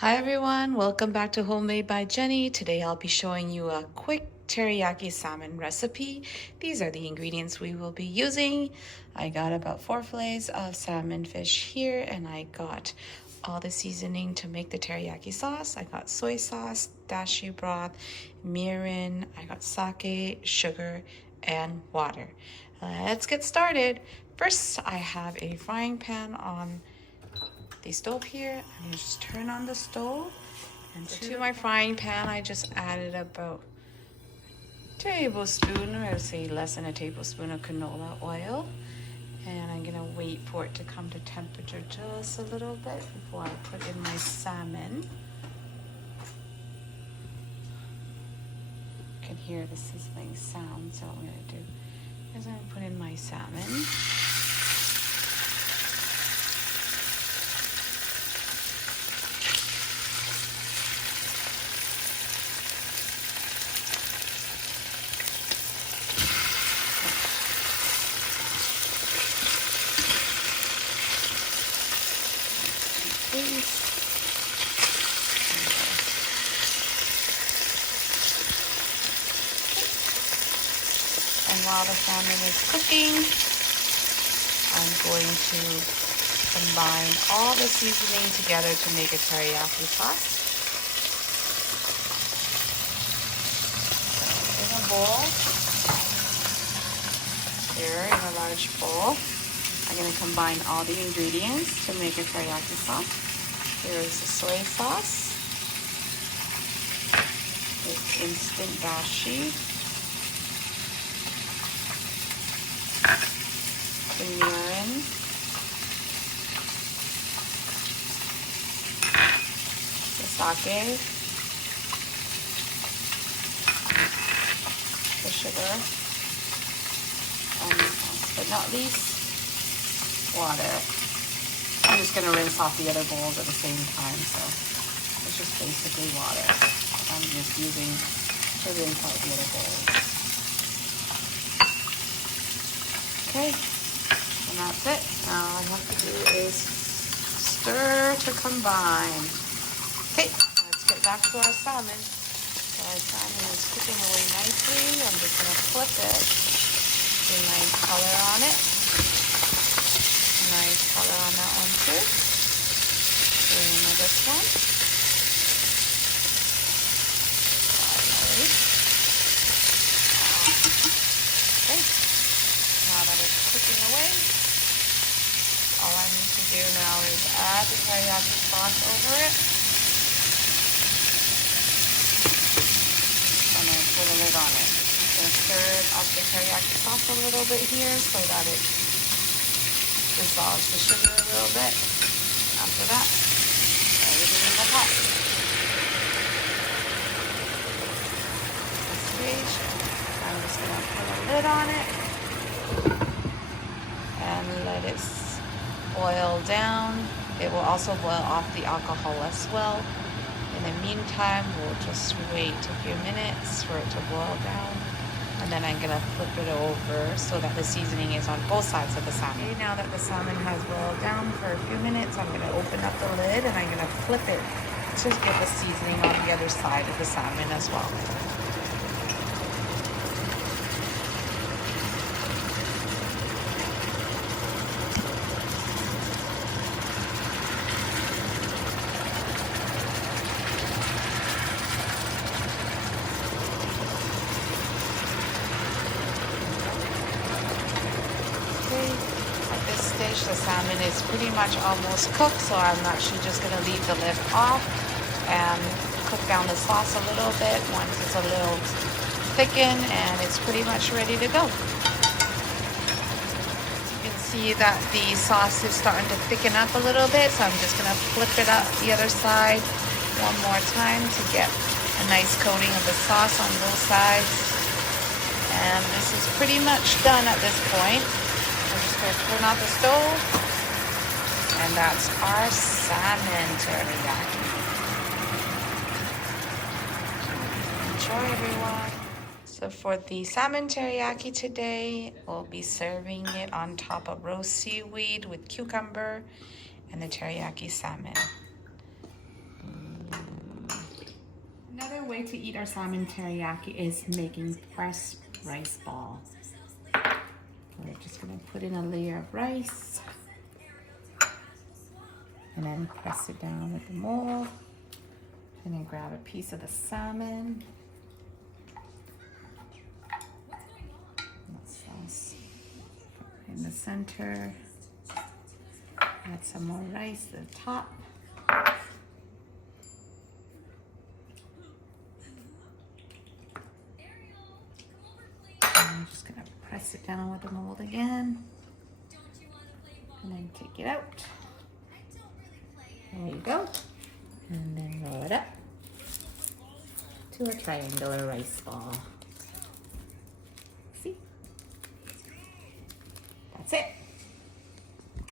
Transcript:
Hi everyone, welcome back to Homemade by Jenny. Today I'll be showing you a quick teriyaki salmon recipe. These are the ingredients we will be using. I got about 4 fillets of salmon fish here, and I got all the seasoning to make the teriyaki sauce. I got soy sauce, dashi broth, mirin, I got sake, sugar, and water. Let's get started. First, I have a frying pan on the stove here. I'm gonna just turn on the stove, and to my frying pan I just added about a tablespoon, I would say less than a tablespoon of canola oil, and I'm gonna wait for it to come to temperature just a little bit before I put in my salmon. You can hear the sizzling sound, so what I'm gonna do is I'm gonna put in my salmon. And while the salmon is cooking, I'm going to combine all the seasoning together to make a teriyaki sauce. So in a bowl, here in a large bowl, I'm going to combine all the ingredients to make a teriyaki sauce. Here is the soy sauce, it's instant dashi, the mirin, the sake, the sugar, and last but not least, water. I'm just going to rinse off the other bowls at the same time, so it's just basically water. I'm just using to rinse out the other bowls. Okay, and that's it. Now all I have to do is stir to combine. Okay, let's get back to our salmon. So our salmon is cooking away nicely. I'm just going to flip it. Get a nice color on it. Nice color on that one too. Same with this one. Finally. Okay. Now that it's cooking away, all I need to do now is add the teriyaki sauce over it. I'm going to put a lid on it. I'm going to stir up the teriyaki sauce a little bit here so that it dissolves the sugar a little bit. After that, everything in the pot. This stage, I'm just going to put a lid on it and let it boil down. It will also boil off the alcohol as well. In the meantime, we'll just wait a few minutes for it to boil down. And then I'm going to flip it over so that the seasoning is on both sides of the salmon. Okay, now that the salmon has boiled down for a few minutes, I'm going to open up the lid and I'm going to flip it to get the seasoning on the other side of the salmon as well. Stage, the salmon is pretty much almost cooked, so I'm actually just going to leave the lid off and cook down the sauce a little bit once it's a little thickened, and it's pretty much ready to go. You can see that the sauce is starting to thicken up a little bit, so I'm just going to flip it up the other side one more time to get a nice coating of the sauce on both sides. And this is pretty much done at this point. I'm just going to turn off the stove, and that's our salmon teriyaki. Enjoy, everyone. So for the salmon teriyaki today, we'll be serving it on top of roast seaweed with cucumber and the teriyaki salmon. way to eat our salmon teriyaki is making pressed rice ball. We're just gonna put in a layer of rice and then press it down with the mold. And then grab a piece of the salmon. Sauce in the center. Add some more rice to the top. I'm just gonna press it down with the mold again. And then take it out. There you go. And then roll it up to a triangular rice ball. See? That's it.